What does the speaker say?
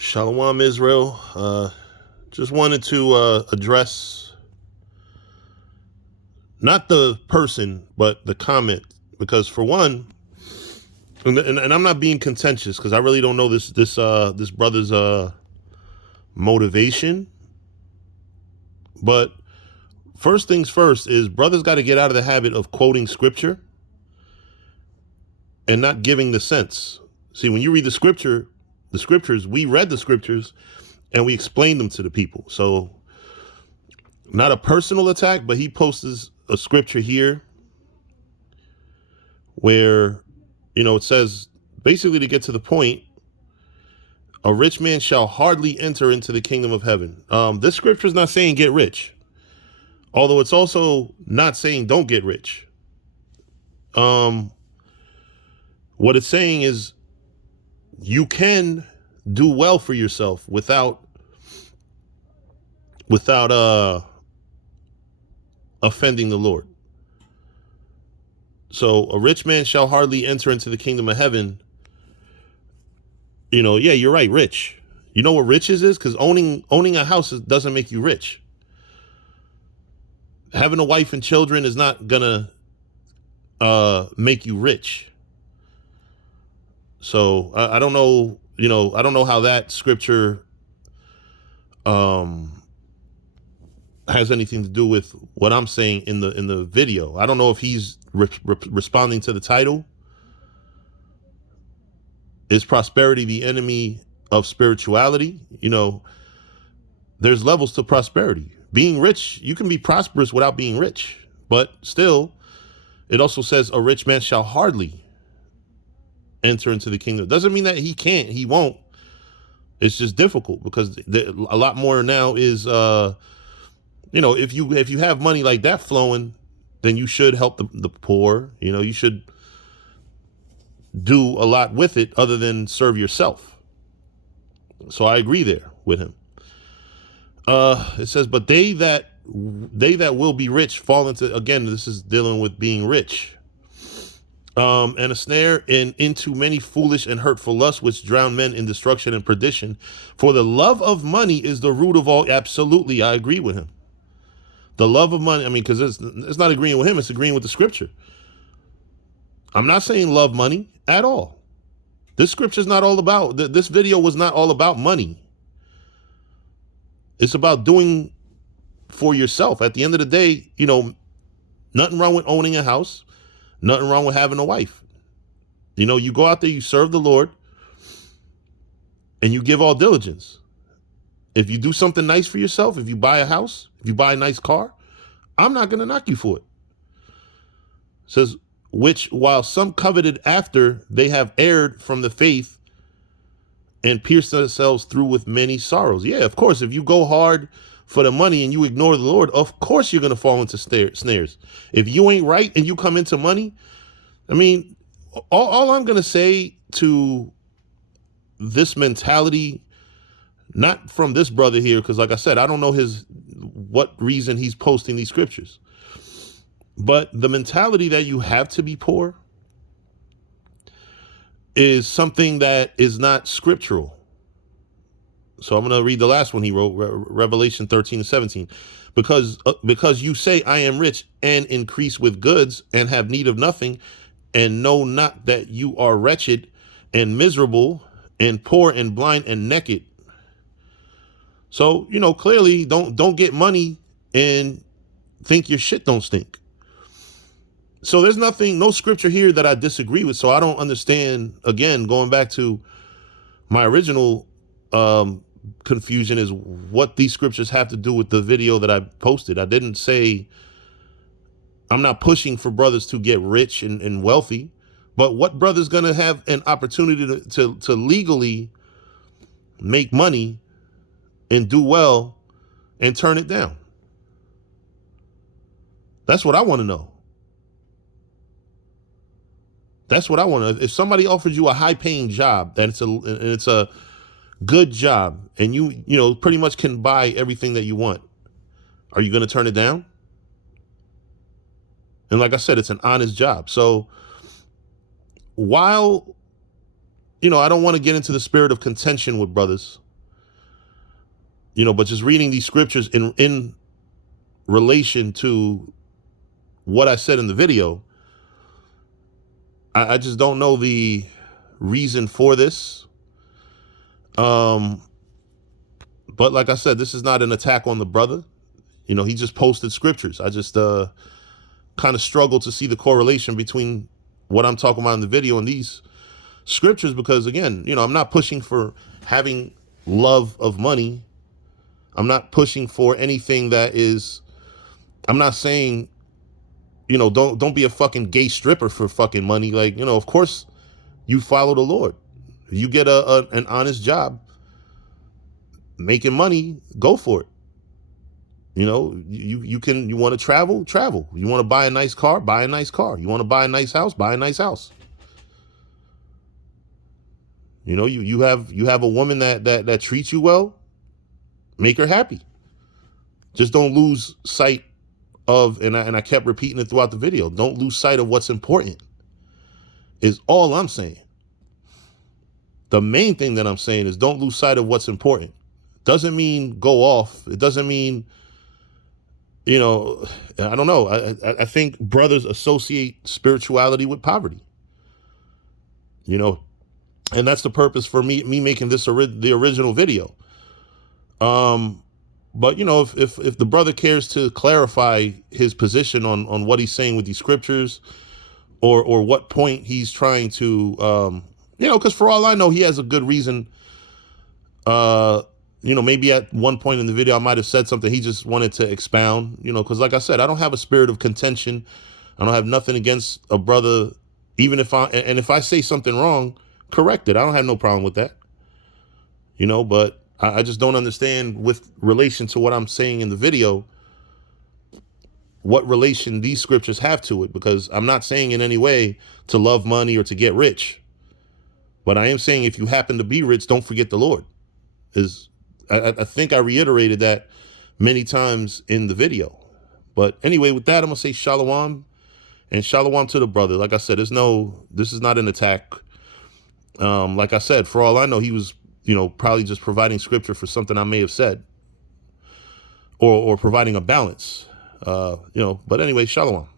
Shalom Israel. Just wanted to address not the person, but the comment, because for one, and I'm not being contentious because I really don't know this brother's motivation. But first things first is brothers got to get out of the habit of quoting scripture and not giving the sense. See, when you read the scriptures, we read the scriptures and we explained them to the people. So not a personal attack, but he posts a scripture here where, it says basically, to get to the point, a rich man shall hardly enter into the kingdom of heaven. This scripture is not saying get rich, although it's also not saying don't get rich. What it's saying is you can do well for yourself without offending the Lord. So a rich man shall hardly enter into the kingdom of heaven. Yeah, you're right, rich. You know what riches is? Because owning a house doesn't make you rich. Having a wife and children is not gonna make you rich. So I don't know, I don't know how that scripture has anything to do with what I'm saying in the video. I don't know if he's responding to the title. Is prosperity the enemy of spirituality? There's levels to prosperity. Being rich, you can be prosperous without being rich, but still, it also says a rich man shall hardly enter into the kingdom. Doesn't mean that he can't, he won't. It's just difficult because a lot more now is, if you have money like that flowing, then you should help the poor. You should do a lot with it other than serve yourself. So I agree there with him. It says, but they that will be rich fall into, again, this is dealing with being rich. And a snare into many foolish and hurtful lusts, which drown men in destruction and perdition. For the love of money is the root of all. Absolutely, I agree with him. The love of money, because it's not agreeing with him, it's agreeing with the scripture. I'm not saying love money at all. This scripture is not all about, this video was not all about money. It's about doing for yourself. At the end of the day, nothing wrong with owning a house. Nothing wrong with having a wife. You go out there, you serve the Lord, and you give all diligence. If you do something nice for yourself, if you buy a house, if you buy a nice car, I'm not going to knock you for it. It says, which while some coveted after, they have erred from the faith and pierced themselves through with many sorrows. Yeah, of course, if you go hard for the money and you ignore the Lord, of course you're going to fall into snares. If you ain't right and you come into money, all I'm going to say to this mentality, not from this brother here, because like I said, I don't know what reason he's posting these scriptures. But the mentality that you have to be poor is something that is not scriptural. So I'm going to read the last one he wrote, Revelation 13:17. Because you say, I am rich and increase with goods and have need of nothing, and know not that you are wretched and miserable and poor and blind and naked. So, clearly don't get money and think your shit don't stink. So there's no scripture here that I disagree with. So I don't understand, again, going back to my original confusion, is what these scriptures have to do with the video that I posted. I didn't say, I'm not pushing for brothers to get rich and wealthy, but what brother's going to have an opportunity to legally make money and do well and turn it down? That's what I want to know. That's what I want to. If somebody offers you a high-paying job, that it's a good job, and you pretty much can buy everything that you want, are you going to turn it down? And like I said, it's an honest job. So while I don't want to get into the spirit of contention with brothers, But just reading these scriptures in relation to what I said in the video, I just don't know the reason for this. But like I said, this is not an attack on the brother. He just posted scriptures. I just kind of struggle to see the correlation between what I'm talking about in the video and these scriptures, because again, I'm not pushing for having love of money. I'm not pushing for anything that is, I'm not saying, don't be a fucking gay stripper for fucking money. Like, of course you follow the Lord. You get an honest job making money, go for it. You want to travel. You want to buy a nice car, buy a nice car. You want to buy a nice house, buy a nice house. You have a woman that treats you well, make her happy. Just don't lose sight of, and I kept repeating it throughout the video, don't lose sight of what's important, is all I'm saying. The main thing that I'm saying is don't lose sight of what's important. Doesn't mean go off. It doesn't mean, I don't know. I think brothers associate spirituality with poverty, and that's the purpose for me making this the original video. But if the brother cares to clarify his position on what he's saying with these scriptures, or what point he's trying to, because for all I know, he has a good reason. Maybe at one point in the video I might have said something he just wanted to expound, because like I said, I don't have a spirit of contention. I don't have nothing against a brother, even if I say something wrong, correct it. I don't have no problem with that, but I just don't understand with relation to what I'm saying in the video, what relation these scriptures have to it, because I'm not saying in any way to love money or to get rich. But I am saying if you happen to be rich, don't forget the Lord. I think I reiterated that many times in the video. But anyway, with that, I'm going to say shalom, and shalom to the brother. Like I said, this is not an attack. Like I said, for all I know, he was, probably just providing scripture for something I may have said, or providing a balance, but anyway, shalom.